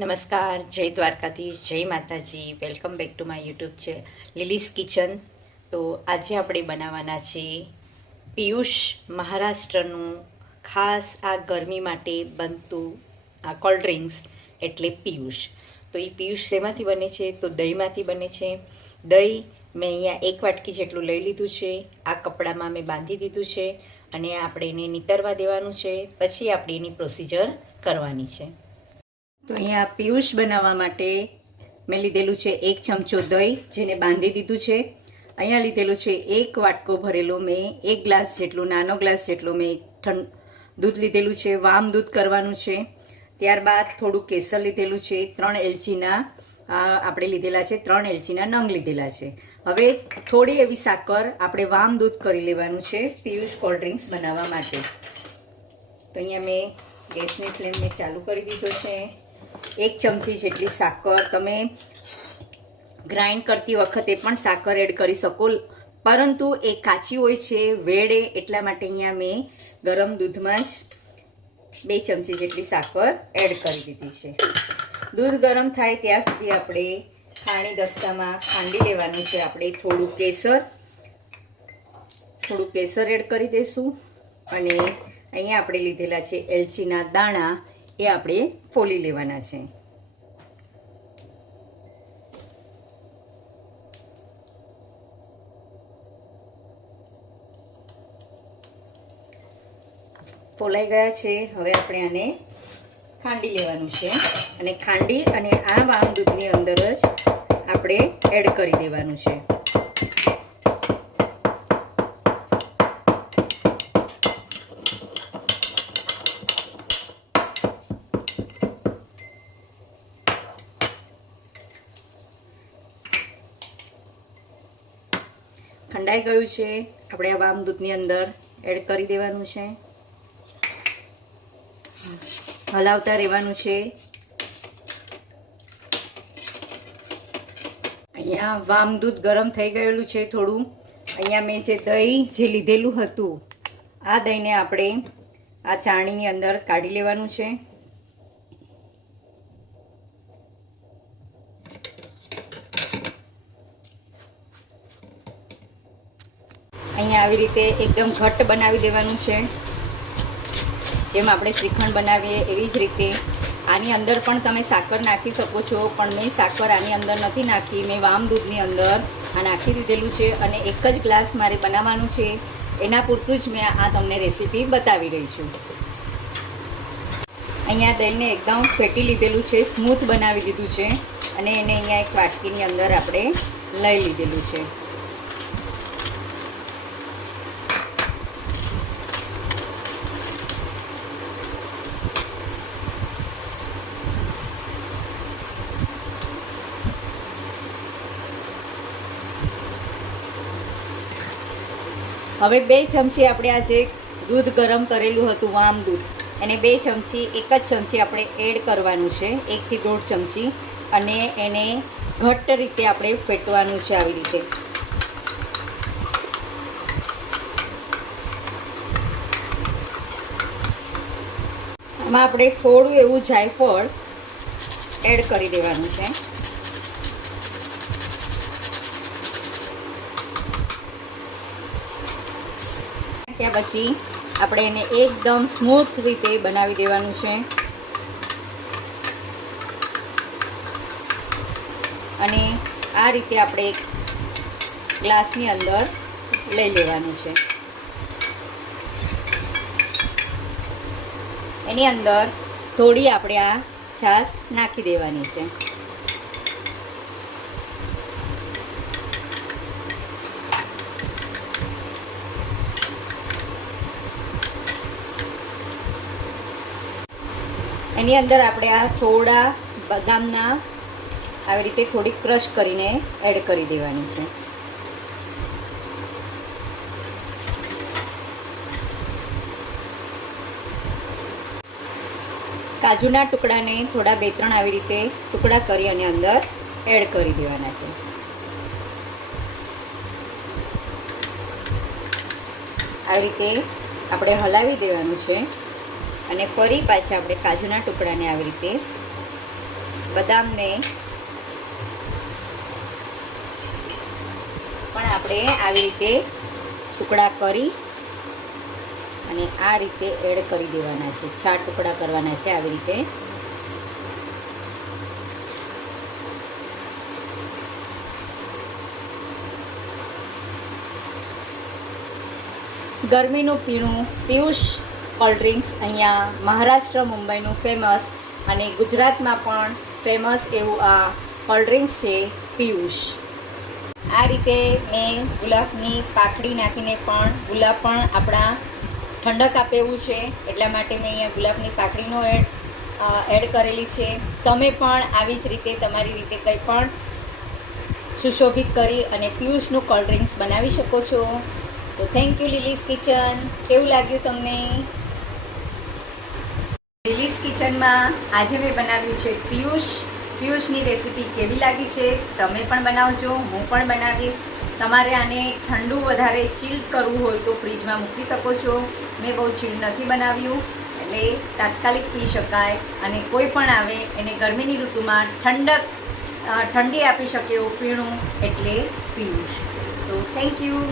નમસ્કાર, જય દ્વારકાધીશ, જય માતાજી. Welcome back to my YouTube છે લીલીઝ કિચન. તો આજે આપણે બનાવવાના છે પિયુષ મહારાષ્ટ્રનું ખાસ આ ગરમી માટે બનતું આ કોલ્ડ ડ્રિંક્સ એટલે પિયુષ. તો એ પિયુષ શેમાંથી બને છે? તો દહીંમાંથી બને છે. દહીં મેં અહીંયા 1 વાટકી જેટલું લઈ લીધું છે. આ કપડામાં મેં બાંધી દીધું છે અને આપણે એને નીતરવા દેવાનું છે. પછી આપણે એની પ્રોસિજર કરવાની છે. તો અહીંયા પિયુષ બનાવવા માટે મેં લીધેલું છે 1 ચમચો દહીં, જેને બાંધી દીધું છે. અહીંયા લીધેલું છે 1 વાટકો ભરેલો મેં 1 ગ્લાસ જેટલું, નાનો ગ્લાસ જેટલું મેં દૂધ લીધેલું છે. વામ દૂધ કરવાનું છે. ત્યારબાદ થોડું કેસર લીધેલું છે. 3 એલચીના આપણે લીધેલા છે, 3 એલચીના નંગ લીધેલા છે. હવે થોડી એવી સાકર આપણે વામ દૂધ કરી લેવાનું છે પિયુષ કોલ્ડ ડ્રિંક્સ બનાવવા માટે. તો અહીંયા મેં ગેસની ફ્લેમ મેં ચાલુ કરી દીધો છે. 1 ચમચી જેટલી સાકર, તમે ગ્રાઇન્ડ કરતી વખતે પણ સાકર એડ કરી શકો, પરંતુ એ કાચી હોય છે વેડે, એટલા માટે અહીંયા મેં ગરમ દૂધમાં જ 2 ચમચી જેટલી સાકર એડ કરી દીધી છે. દૂધ ગરમ થાય ત્યાં સુધી આપણે ખાણી દસ્તામાં ખાંડી લેવાનું છે. આપણે થોડું કેસર એડ કરી દઈશું અને અહીંયા આપણે લીધેલા છે એલચીના દાણા, એ આપણે ફોલી લેવાના છે. ફોલાઈ ગયા છે. હવે આપણે આને ખાંડી લેવાનું છે અને ખાંડી અને આ વામ દૂધની અંદર જ આપણે એડ કરી દેવાનું છે. ઠંડાઈ ગયું છે. આપણે આ વામ દૂધની અંદર એડ કરી દેવાનું છે. હલાવતા રહેવાનું છે. અહીંયા વામ દૂધ ગરમ થઈ ગયેલું છે થોડું. અહીંયા મેં જે દહીં જે લીધેલું હતું, આ દહીંને આપણે આ ચાળણીની અંદર કાઢી લેવાનું છે. અહીંયા આવી રીતે એકદમ ઘટ્ટ બનાવી દેવાનું છે. જેમ આપણે શ્રીખંડ બનાવીએ એવી જ રીતે આની અંદર પણ તમે સાકર નાખી શકો છો, પણ મેં સાકર આની અંદર નથી નાખી. મેં વામ દૂધની અંદર આ નાખી દીધેલું છે અને 1 જ ગ્લાસ મારે બનાવવાનું છે. એના પૂરતું જ મેં આ તમને રેસીપી બતાવી રહી છું. અહીંયા દહીંને એકદમ ફેટી લીધેલું છે, સ્મૂથ બનાવી દીધું છે અને એને અહીંયા એક વાટકીની અંદર આપણે લઈ લીધેલું છે. હવે 2 ચમચી આપણે આ જે દૂધ ગરમ કરેલું હતું વામ દૂધ, એને 2 ચમચી 1 જ ચમચી આપણે એડ કરવાનું છે, 1 થી 1.5 ચમચી, અને એને ઘટ્ટ રીતે આપણે ફેટવાનું છે આવી રીતે. આમાં આપણે થોડું એવું જાયફળ એડ કરી દેવાનું છે. ત્યાર પછી આપણે એને એકદમ સ્મૂથ રીતે બનાવી દેવાનું છે અને આ રીતે આપણે એક ગ્લાસની અંદર લઈ લેવાનું છે. એની અંદર થોડી આપણે આ છાશ નાખી દેવાની છે. એની અંદર આપણે આ થોડા બદામના આવી રીતે થોડી ક્રશ કરીને એડ કરી દેવાની છે. કાજુના ટુકડાને થોડા 2-3 આવી રીતે ટુકડા કરી અને અંદર એડ કરી દેવાના છે. આવી રીતે આપણે હલાવી દેવાનું છે અને ફરી પાછા આપણે કાજુના ટુકડાને આવી રીતે બદામને પણ આપણે આવી રીતે ટુકડા કરી અને આ રીતે એડ કરી દેવાના છે. 4 ટુકડા કરવાના છે આવી રીતે. ગરમીનું પીણું પિયુષ કોલ્ડ ડ્રિંક્સ અહીંયા મહારાષ્ટ્ર મુંબઈનું ફેમસ અને ગુજરાતમાં પણ ફેમસ એવું આ કોલ્ડ ડ્રિંક્સ છે પિયુષ. આ રીતે મેં ગુલાબની પાકડી નાખીને પણ ગુલાબ પણ આપણા ઠંડક આપે એવું છે એટલા માટે મેં અહીંયા ગુલાબની પાકડીનો એડ કરેલી છે. તમે પણ આવી જ રીતે તમારી રીતે કંઈ પણ સુશોભિત કરી અને પિયુષનું કોલ્ડ ડ્રિંક્સ બનાવી શકો છો. તો થેન્ક યુ લીલીઝ કિચન. કેવું લાગ્યું તમને? લીલીઝ કિચનમાં આજે મેં બનાવ્યું છે પિયુષની રેસીપી કેવી લાગી છે તમે પણ બનાવજો, હું પણ બનાવીશ. તમારે આને ઠંડુ વધારે ચીલ્ડ કરવું હોય તો ફ્રીજમાં મૂકી શકો છો. મેં બહુ ચીલ્ડ નથી બનાવ્યું એટલે તાત્કાલિક પી શકાય અને કોઈ પણ આવે એને ગરમીની ઋતુમાં ઠંડી આપી શકે એવું પીણું એટલે પિયુષ. તો થેન્ક યુ.